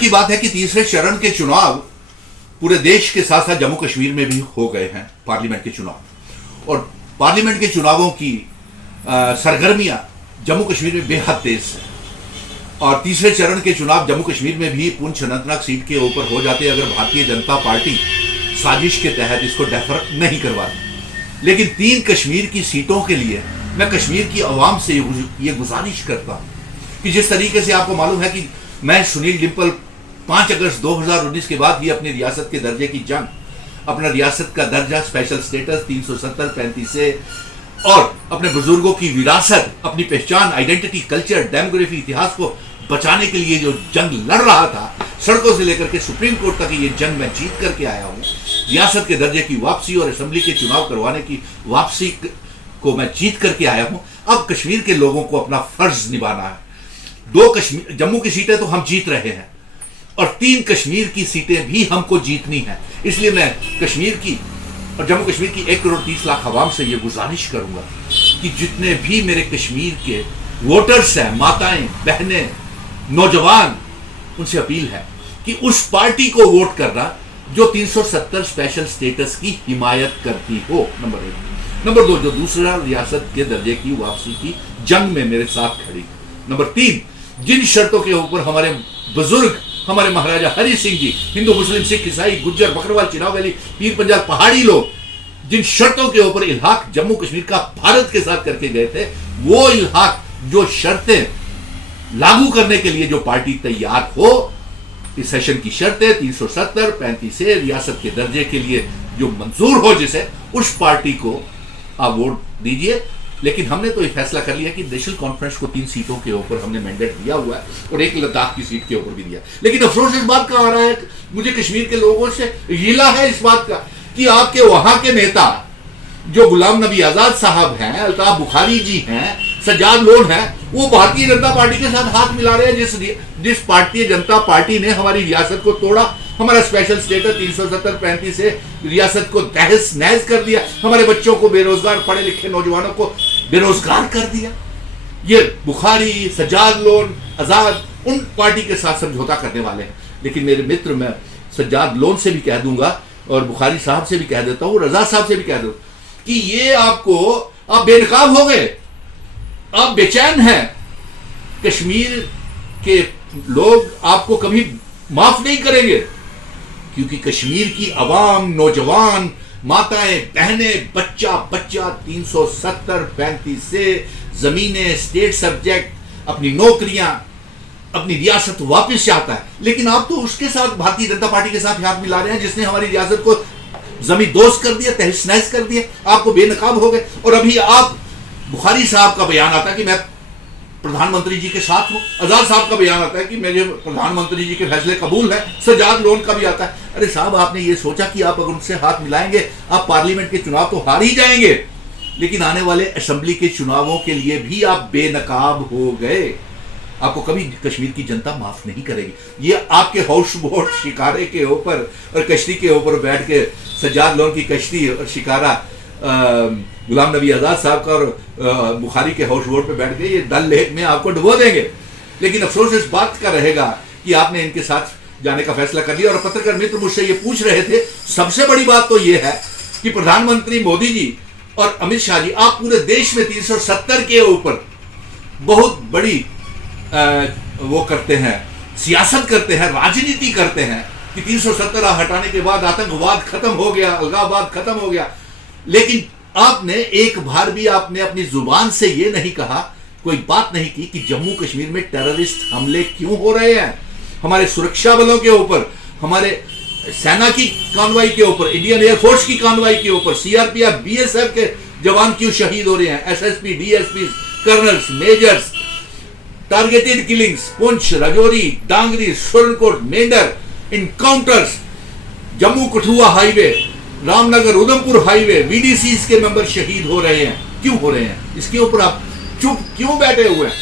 की बात है कि तीसरे चरण के चुनाव पूरे देश के साथ साथ जम्मू कश्मीर में भी हो गए हैं, पार्लियामेंट के चुनाव। और पार्लियामेंट के चुनावों की सरगर्मियां जम्मू कश्मीर में बेहद तेज है। और तीसरे चरण के चुनाव जम्मू कश्मीर में भी पुंछ अनंतनाग सीट के ऊपर हो जाते अगर भारतीय जनता पार्टी साजिश के तहत इसको डेफर नहीं करवाती। लेकिन 3 कश्मीर की सीटों के लिए मैं कश्मीर की आवाम से ये गुजारिश करता हूं कि जिस तरीके से आपको मालूम है कि मैं सुनील डिम्पल 5 अगस्त 2019 के बाद ही अपनी रियासत के दर्जे की जंग, अपना रियासत का दर्जा, स्पेशल स्टेटस 370-35 से और अपने बुजुर्गों की विरासत, अपनी पहचान, आइडेंटिटी, कल्चर, डेमोग्राफी, इतिहास को बचाने के लिए जो जंग लड़ रहा था, सड़कों से लेकर के सुप्रीम कोर्ट तक ये जंग मैं जीत करके आया हूं। रियासत के दर्जे की वापसी और असेंबली के चुनाव करवाने की वापसी को मैं जीत करके आया हूं। अब कश्मीर के लोगों को अपना फर्ज निभाना है। 2 जम्मू की सीटें तो हम जीत रहे हैं और 3 कश्मीर की सीटें भी हमको जीतनी है। इसलिए मैं कश्मीर की और जम्मू कश्मीर की 1 करोड़ 30 लाख आवाम से ये गुजारिश करूंगा कि जितने भी मेरे कश्मीर के वोटर्स हैं, माताएं, बहनें, नौजवान, उनसे अपील है कि उस पार्टी को वोट करना जो 370 स्पेशल स्टेटस की हिमायत करती हो, नंबर 1। नंबर 2, जो दूसरा रियासत के दर्जे की वापसी की जंग में मेरे साथ खड़ी। नंबर 3, जिन शर्तों के ऊपर हमारे बुजुर्ग, हमारे महाराजा हरि सिंह जी, हिंदू, मुस्लिम, सिख, ईसाई, गुज्जर, बकरवाल, चिनाब वैली, पीर पंजाल, पहाड़ी लोग, जिन शर्तों के ऊपर इल्हाक जम्मू कश्मीर का भारत के साथ करके गए थे, वो इल्हाक, जो शर्तें लागू करने के लिए जो पार्टी तैयार हो, इस सेशन की शर्तें 370-35 से रियासत के दर्जे के लिए जो मंजूर हो, जिसे उस पार्टी को आप वोट दीजिए। लेकिन हमने तो ये फैसला कर लिया कि नेशनल कॉन्फ्रेंस को 3 सीटों के ऊपर हमने मैंडेट दिया हुआ है और 1 लद्दाख की सीट के ऊपर भी दिया। लेकिन अफसोस इस बात का आ रहा है, मुझे कश्मीर के लोगों से गिला है इस बात का कि आपके वहां के नेता जो गुलाम नबी आजाद साहब हैं, अल्ताफ बुखारी जी हैं, सज्जाद लोन हैं, वो भारतीय जनता पार्टी के साथ हाथ मिला रहे हैं, जिस भारतीय जनता पार्टी ने हमारी रियासत को तोड़ा, हमारा स्पेशल स्टेटस 370-35 से रियासत को तहस नहस कर दिया, हमारे बच्चों को बेरोजगार, पढ़े लिखे नौजवानों को बेरोजगार कर दिया। ये बुखारी, सज्जाद लोन, आजाद उन पार्टी के साथ समझौता करने वाले हैं। लेकिन मेरे मित्र, मैं सज्जाद लोन से भी कह दूंगा और बुखारी साहब से भी कह देता हूं, रजा साहब से भी कह दूं कि ये आप बेनकाब हो गए, आप बेचैन हैं। कश्मीर के लोग आपको कभी माफ नहीं करेंगे, क्योंकि कश्मीर की आवाम, नौजवान, माताएं, बहनें, बच्चा 370-35 से जमीनें, स्टेट सब्जेक्ट, अपनी नौकरियां, अपनी रियासत वापस चाहता है। लेकिन आप तो उसके साथ, भारतीय जनता पार्टी के साथ हाथ मिला रहे हैं जिसने हमारी रियासत को जमीन दोस्त कर दिया, तहस नहस कर दिया, आपको बेनकाब हो गए। और अभी आप, बुखारी साहब का बयान आता है कि मैं प्रधानमंत्री जी के साथ हूं, आजाद साहब का बयान आता है कि मेरे प्रधानमंत्री जी के फैसले कबूल है, सज्जाद लोन का भी आता है। अरे साहब, आपने ये सोचा कि आप अगर उनसे हाथ मिलाएंगे आप पार्लियामेंट के चुनाव तो हार ही जाएंगे, लेकिन आने वाले असेंबली के चुनावों के लिए भी आप बेनकाब हो गए। आपको कभी कश्मीर की जनता माफ नहीं करेगी। ये आपके हाउस बोट शिकारे के ऊपर और कश्ती के ऊपर बैठ के, सज्जाद लोन की कश्ती और शिकारा गुलाम नबी आजाद साहब का और बुखारी के हाउस बोट पे बैठ के ये डल लेक में आपको डुबो देंगे। लेकिन अफसोस इस बात का रहेगा कि आपने इनके साथ जाने का फैसला कर लिया। और पत्रकार मित्र मुझसे ये पूछ रहे थे, सबसे बड़ी बात तो ये है कि प्रधानमंत्री मोदी जी और अमित शाह जी, आप पूरे देश में 370 के ऊपर बहुत बड़ी वो करते हैं, सियासत करते हैं, राजनीति करते हैं कि 370 हटाने के बाद आतंकवाद खत्म हो गया, अलगाववाद खत्म हो गया। लेकिन आपने एक बार भी आपने अपनी जुबान से ये नहीं कहा, कोई बात नहीं की कि जम्मू कश्मीर में टेररिस्ट हमले क्यों हो रहे हैं, हमारे सुरक्षा बलों के ऊपर, हमारे सेना की कार्रवाई के ऊपर, इंडियन एयरफोर्स की कार्रवाई के ऊपर, सीआरपीएफ, बीएसएफ के जवान क्यों शहीद हो रहे हैं, SSP, DSP, colonels, majors, targeted killings, Poonch, Rajouri, Dangri, Surankote, Mendhar, encounters, Jammu Kathua highway, Ramnagar Udhampur highway, VDC के मेंबर शहीद हो रहे हैं, क्यों हो रहे हैं? इसके ऊपर आप चुप क्यों बैठे हुए हैं?